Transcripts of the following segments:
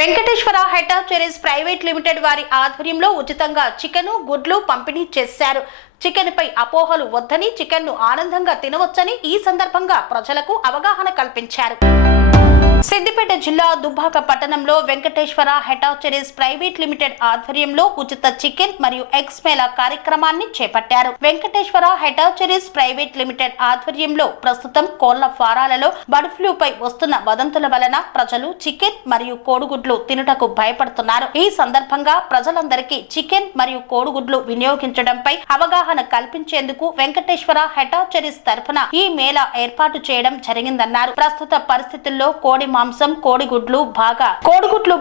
Venkateswara హెటాచరీస్ private limited వారి ఆధ్వర్యంలో ఉచితంగా చికెన్ గుడ్లు పంపిణీ చేశారు. చికెన్ పై అపోహలు వద్దని, చికెన్ ను ఆనందంగా తినవచ్చని ఈ సందర్భంగా ప్రజలకు అవగాహన కల్పించారు. సిద్దిపేట జిల్లా దుబ్బాక పట్టణంలో వెంకటేశ్వర హెటాచరీస్ ప్రైవేట్ లిమిటెడ్ ఆధ్వర్యంలో ఉచిత చికెన్ మరియు ఎగ్స్ మేళా కార్యక్రమాన్ని చేపట్టారు. వెంకటేశ్వర హెటాచరీస్ ప్రైవేట్ లిమిటెడ్ ఆధ్వర్యంలో ప్రస్తుతం కోళ్ల ఫారాలలో బర్డ్ ఫ్లూ పై వస్తున్న వదంతుల వలన ప్రజలు చికెన్ మరియు కోడిగుడ్లు తినుటకు భయపడుతున్నారు. ఈ సందర్భంగా ప్రజలందరికీ చికెన్ మరియు కోడిగుడ్లు వినియోగించడంపై అవగాహన కల్పించేందుకు వెంకటేశ్వర హెటాచరీస్ తరఫున ఈ మేళా ఏర్పాటు చేయడం జరిగిందన్నారు. ప్రస్తుత పరిస్థితుల్లో కోడి మాంసం కోడిగుడ్లు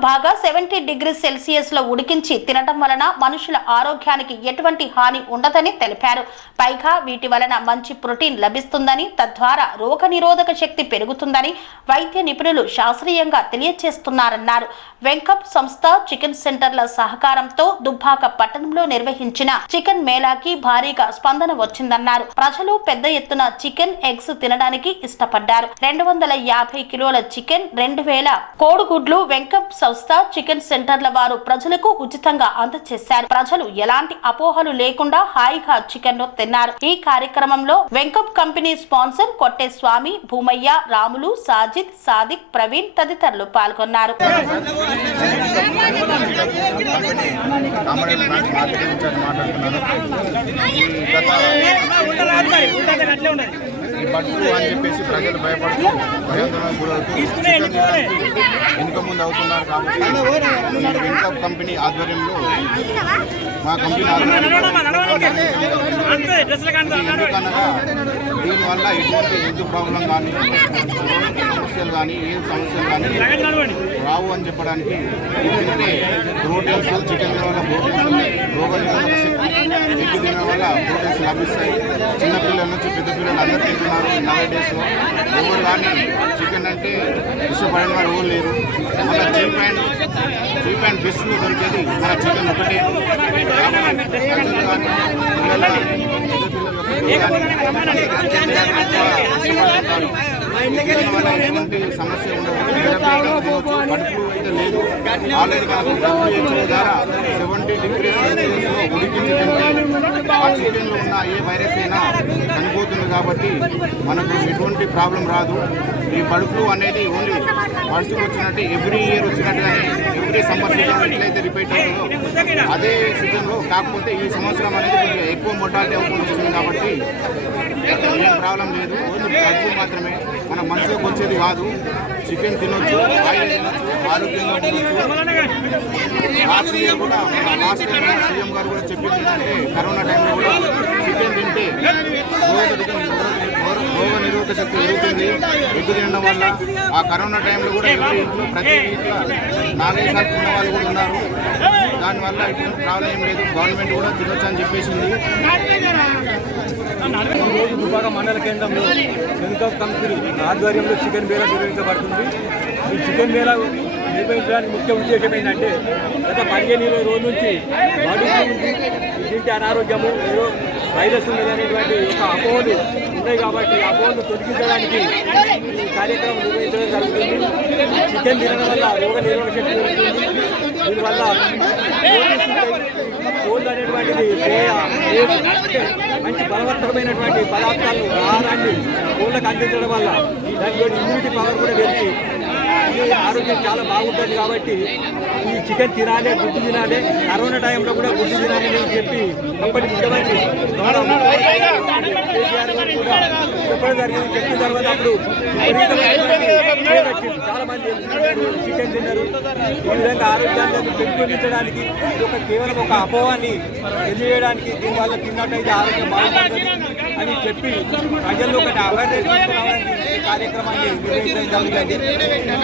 బాగా 70 డిగ్రీ సెల్సియస్ లో ఉడికించి తినడం వలన మనుషుల ఆరోగ్యానికి ఎటువంటి హాని ఉండదని తెలిపారు. పైగా వీటి వలన మంచి ప్రోటీన్ లభిస్తుందని, తద్వారా రోగనిరోధక శక్తి పెరుగుతుందని వైద్య నిపుణులు శాస్త్రీయంగా తెలియజేస్తున్నారన్నారు. వెంకప్ సంస్థ చికెన్ సెంటర్ల సహకారంతో దుబ్బాక పట్టణంలో నిర్వహించిన చికెన్ మేళాకి భారీగా స్పందన వచ్చిందన్నారు. ప్రజలు పెద్ద ఎత్తున చికెన్ ఎగ్స్ తినడానికి ఇష్టపడ్డారు. 250 కిలోల చికెన్, 2000 కోడిగుడ్లు వెంకప్ సంస్థ చికెన్ సెంటర్ల వారు ప్రజలకు ఉచితంగా అందజేశారు. ప్రజలు ఎలాంటి అపోహలు లేకుండా హాయిగా చికెన్ ను తిన్నారు. ఈ కార్యక్రమంలో వెంకప్ కంపెనీ స్పాన్సర్ కొట్టే స్వామి, భూమయ్య, రాములు, సాజిద్, సాదిక్, ప్రవీణ్ తదితరులు పాల్గొన్నారు. బర్డ్ ఫ్లూ అని చెప్పేసి ప్రజలు భయపడుతూ భయాందోళనకు గురవుతూ వెనుక ముందు అవుతున్నారు. కాబట్టి వెంకప్ కంపెనీ ఆధ్వర్యంలో మా కంపెనీ ఎందుకనగా దీనివల్ల ఎటువంటి హెల్త్ ప్రాబ్లం కానీ సమస్యలు కానీ రావు అని చెప్పడానికి తింటే ప్రోటీన్స్, చికెన్ తినడం వల్ల ప్రోటీన్స్, రోగనిరోధక శక్తి, ఎగ్ తినడం వల్ల ప్రోటీన్స్ లభిస్తాయి. చిన్నపిల్లల నుంచి పెద్ద పిల్లలు అందరూ తింటున్నారు. 90 డేస్లో ఎవరు కానీ చికెన్ అంటే ఇష్టపడిన వారు ఎవరు లేరు. మన చీప్ అండ్ బెస్ట్లో దొరికేది మన చికెన్ ఒకటే. ప్రజలు కానీ వల్ల ఎటువంటి సమస్య ఉండదు. బర్డ్ ఫ్లూ అయితే లేదు. ఆల్రెడీ మనకు WHO ద్వారా 70 డిగ్రీ సెల్సియస్లో ఉడికించి తింటే ఆ చికెన్లో ఉన్న ఏ వైరస్ అయినా చనిపోతుంది. కాబట్టి మనకు ఎటువంటి ప్రాబ్లం రాదు. ఈ బర్డ్ ఫ్లూ అనేది ఓన్లీ బర్డ్స్కి వచ్చినట్టు ఎవ్రీ ఇయర్ వచ్చినట్టుగానే ఎవ్రీ సమ్మర్ సీజన్ ఎట్లయితే రిపీట్ అవుతుందో అదే సీజన్లో, కాకపోతే ఈ సంవత్సరం అనేది కొంచెం ఎక్కువ మొటాలిటీ అవుతుంది వస్తుంది. కాబట్టి ఏం ప్రాబ్లం లేదు. ఓన్లీ బర్డ్ ఫ్లూ మాత్రమే. మన మనసులోకి వచ్చేది కాదు. చికెన్ తినొచ్చు, ఆయిల్ తినొచ్చు, ఆరోగ్యంగా తినొచ్చు. లాస్ట్ ఇయర్ కూడా సీఎం గారు కూడా చెప్పింది ఏంటంటే కరోనా టైంలో కూడా చికెన్ తింటే రోగ నిరోధక శక్తి పెరుగుతుంది. ఎగ్గు తినడం వల్ల ఆ కరోనా టైంలో కూడా ఎవరి ఇంట్లో ప్రతి ఇంట్లో 4-5 సార్లు తిన్న వాళ్ళు కూడా ఉన్నారు. దానివల్ల ఇటువంటి ప్రాబ్లం ఏం లేదు. గవర్నమెంట్ కూడా తినొచ్చు అని చెప్పేసింది. ఈరోజు దుబ్బాక మండల కేంద్రంలో వెంకప్ కంపెనీ ఆధ్వర్యంలో చికెన్ మేళా నిర్వహించబడుతుంది. ఈ చికెన్ మేళా నిర్వహించడానికి ముఖ్య ఉద్దేశం ఏంటంటే గత 15-20 రోజుల నుంచి బాడీ తింటే అనారోగ్యము, ఏదో వైరస్ ఉన్నదనేటువంటి ఒక అపోహలు ఉన్నాయి. కాబట్టి ఆ అపోహలు తొలగించడానికి ఈ కార్యక్రమం నిర్వహించడం జరుగుతుంది. చికెన్ తినడం వల్ల రోగ నిరోధక శక్తి పెరుగుతుంది. దీనివల్ల కోళ్ళు అనేటువంటిది మంచి బలవర్తకమైనటువంటి పదార్థాలను, ఆహారాన్ని కోళ్ళకు అందించడం వల్ల దాంట్లో ఇమ్యూనిటీ పవర్ కూడా పెరిగి ఆరోగ్యం చాలా బాగుంటుంది. కాబట్టి ఈ చికెన్ తినాలి, గుడ్డు తినాలి. కరోనా టైంలో కూడా గుడ్డు తినాలి అని చెప్పి అప్పటి ముఖ్యమంత్రి కేసీఆర్ గారు కూడా చెప్పడం జరిగింది. చెప్పిన తర్వాత అప్పుడు చాలా మంది చికెన్ తిన్నారు. ఈ విధంగా ఆరోగ్యాన్ని పెంపొందించడానికి కేవలం ఒక అపోహాన్ని తెలియజేయడానికి దీనివల్ల తిన్నట్టయితే ఆరోగ్యం బాగుంటుంది అని చెప్పి ప్రజల్లో ఒక అవేర్నెస్ తీసుకురావడానికి ఈ కార్యక్రమాన్ని నిర్వహించడం జరిగింది.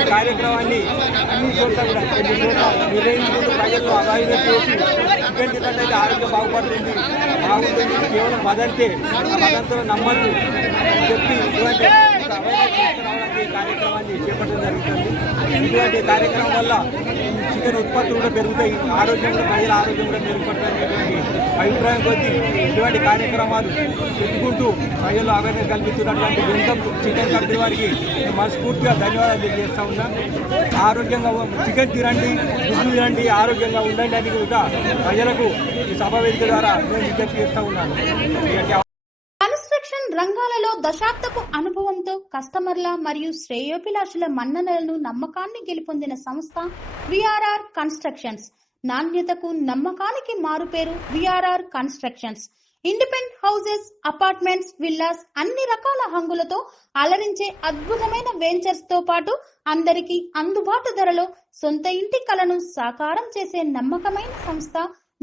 ఈ కార్యక్రమాన్ని అన్ని చోట్ల కూడా కొన్ని చోట్ల నిర్వహించుకుంటూ ప్రజల్లో అవేర్నెస్ చేసి చికెన్ తిన్నట్టయితే ఆరోగ్యం బాగుంటుంది. కేవలం మదంతే, మదంతో నమ్మద్దు అని చెప్పి ఇటువంటి తీసుకురావడానికి ఈ కార్యక్రమాన్ని చేపట్టడం జరుగుతుంది. ఇటువంటి కార్యక్రమం వల్ల చికెన్ ఉత్పత్తులు కూడా పెరుగుతాయి, ఆరోగ్యం కూడా ప్రజల ఆరోగ్యం కూడా మెరుగుపడుతుందనేటువంటి అభిప్రాయం కొద్దీ ఇటువంటి కార్యక్రమాలు పెట్టుకుంటూ ప్రజలు అవేర్నెస్ కల్పిస్తున్నటువంటి వెల్కమ్ చికెన్ కంపెనీ వారికి మనస్ఫూర్తిగా ధన్యవాదాలు తెలియజేస్తా ఉన్నా. ఆరోగ్యంగా చికెన్ తినండి, గుడ్లు తినండి, ఆరోగ్యంగా ఉండండి అని కూడా ప్రజలకు ఈ సభ వేదిక ద్వారా నేను విజ్ఞప్తి చేస్తా ఉన్నాను. కన్స్ట్రక్షన్ రంగాలలో దశాబ్దపు అనుభవంతో కస్టమర్ల మరియు శ్రేయోభిలాషుల మన్ననలను నమ్మకాన్ని గెలుపొందిన సంస్థ విఆర్ఆర్ కన్స్ట్రక్షన్స్. నాణ్యతకు నమ్మకానికి మారుపేరు VRR constructions. Independent houses, apartments, villas అన్ని రకాల హంగులతో అలరించే అద్భుతమైన వెంచర్స్ తో పాటు అందరికీ అందుబాటు ధరలో సొంత ఇంటి కలను సాకారం చేసే నమ్మకమైన సంస్థ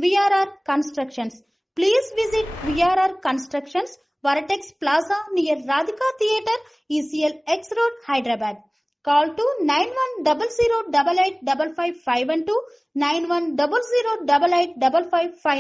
VRR constructions. Please visit VRR Constructions, Varatex Plaza near Radhika Theatre, ECL X Road, Hyderabad. Call to 9100885551 91008855.